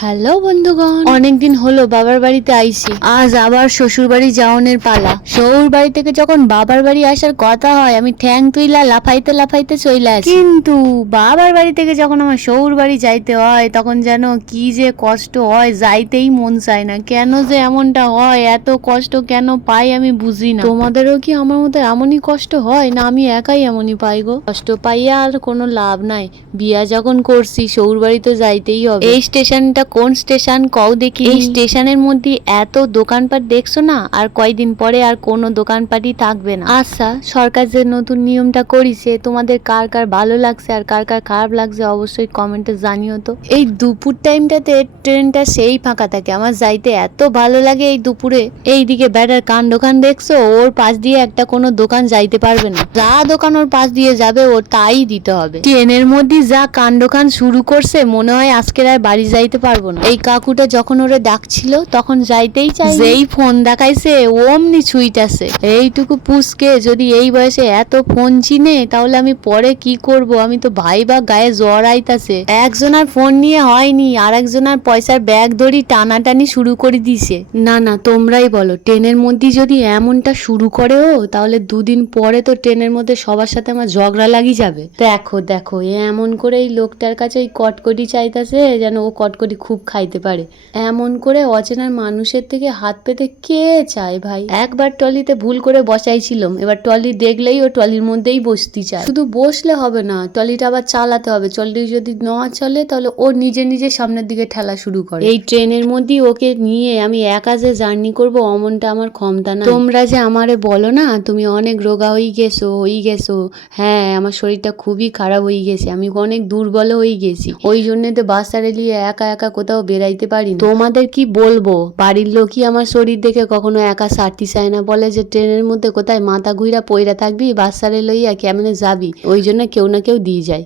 Hello বন্ধুগণ, অনেকদিন হলো বাবার বাড়িতে আইছি। আজ আবার শ্বশুর বাড়ি যাওয়ানোর পালা। শ্বশুর বাড়ি থেকে যখন বাবার বাড়ি আসার কথা হয়, আমি ঠ্যাং তুইলা লাফাইতে লাফাইতে চলে আসি। কিন্তু বাবার বাড়ি থেকে যখন আমার শ্বশুর বাড়ি যাইতে হয়, তখন যেন কি যে কষ্ট হয়, যাইতেই মন চায় না। কেন যে এমনটা হয়, এত কষ্ট কেন পাই আমি বুঝি না। তোমাদেরও কি আমার মতো এমনই কষ্ট হয়, না আমি একাই এমনই পাই গো? কষ্ট পাইয়া আর কোনো লাভ নাই। বিয়া যখন করছি, শ্বশুর বাড়ি তো যাইতেই হবে। এই স্টেশনটা কোন স্টেশন কও দেখি? এই স্টেশনের মধ্যে এত দোকানপাট দেখছো না, আর কয়দিন পরে আর কোনো দোকানপাটই থাকবে না। আচ্ছা, সরকার যে নতুন নিয়মটা করিছে, তোমাদের কার কার ভালো লাগছে আর কার কার খারাপ লাগছে অবশ্যই কমেন্টে জানিও তো। এই দুপুর টাইমটাতে ট্রেনটা সেই ফাঁকা থাকে, আমার যাইতে এত ভালো লাগে এই দুপুরে। এইদিকে ব্যাটার কান দেখছো, ওর পাশ দিয়ে একটা কোনো দোকান যাইতে পারবে না। যা দোকান ওর পাশ দিয়ে যাবে ওর তাই দিতে হবে। ট্রেনের মধ্যে যা কান শুরু করছে, মনে হয় আজকের আর বাড়ি যাইতে পারবো না। এই কাকুটা যখন ওরে ডাকছিল তখন যাইতেই চাই, যেই ফোন দেখাইছে অমনি ছুইটাছে। এইটুকু পুষকে যদি এই বয়সে এত ফোন চিনে, তাহলে আমি পরে কি করব? আমি তো ভাই বা গায়ে জ্বর আইতাছে। একজনের ফোন নিয়ে হয়নি, আর একজনের পয়সার ব্যাগ ধরি টানাটানি শুরু করে দিছে। না না, তোমরাই বলো, ট্রেনের মধ্যে যদি এমনটা শুরু করে ও, তাহলে দুদিন পরে তো ট্রেনের মধ্যে সবার সাথে আমার ঝগড়া লাগি যাবে। দেখো দেখো, এমন করে এই লোকটার কাছে ওই কটকটি চাইতাছে যেন ও কটকটি খুব খাইতে পারে। এমন করে অচেনা মানুষের থেকে হাত পেতে কে চায় ভাই? একবার ট্রলিতে ভুল করে বসাইছিলাম, এবার ট্রলি দেখলেই ও ট্রলির মধ্যেই বসতে চায়। শুধু বসলে হবে না, ট্রলিটা আবার চালাতে হবে। ট্রলি যদি না চলে, তাহলে ও নিজে নিজে সামনের দিকে ঠেলা শুরু করে। এই ট্রেনের মধ্যে ওকে নিয়ে আমি একা যে জার্নি করবো, অমনটা আমার ক্ষমতা না। তোমরা যে আমারে বলো না, তুমি অনেক রোগা হয়ে গেছো। হ্যাঁ, আমার শরীরটা খুবই খারাপ হয়ে গেছে, আমি অনেক দুর্বল হয়ে গেছি। ওই জন্য তো বাচ্চারে নিয়ে একা একা কোথাও বেরাইতে পারি। তোমাদের কি বলবো, বাড়ির লোকই আমার শরীর দেখে কখনো একা সারতে চায় না, বলে যে ট্রেনের মধ্যে কোথায় মাথা ঘুরা পইরা থাকবি, বাচ্চারে লইয়া কেমনে যাবি। ওই জন্য কেউ না কেউ দিয়ে যায়।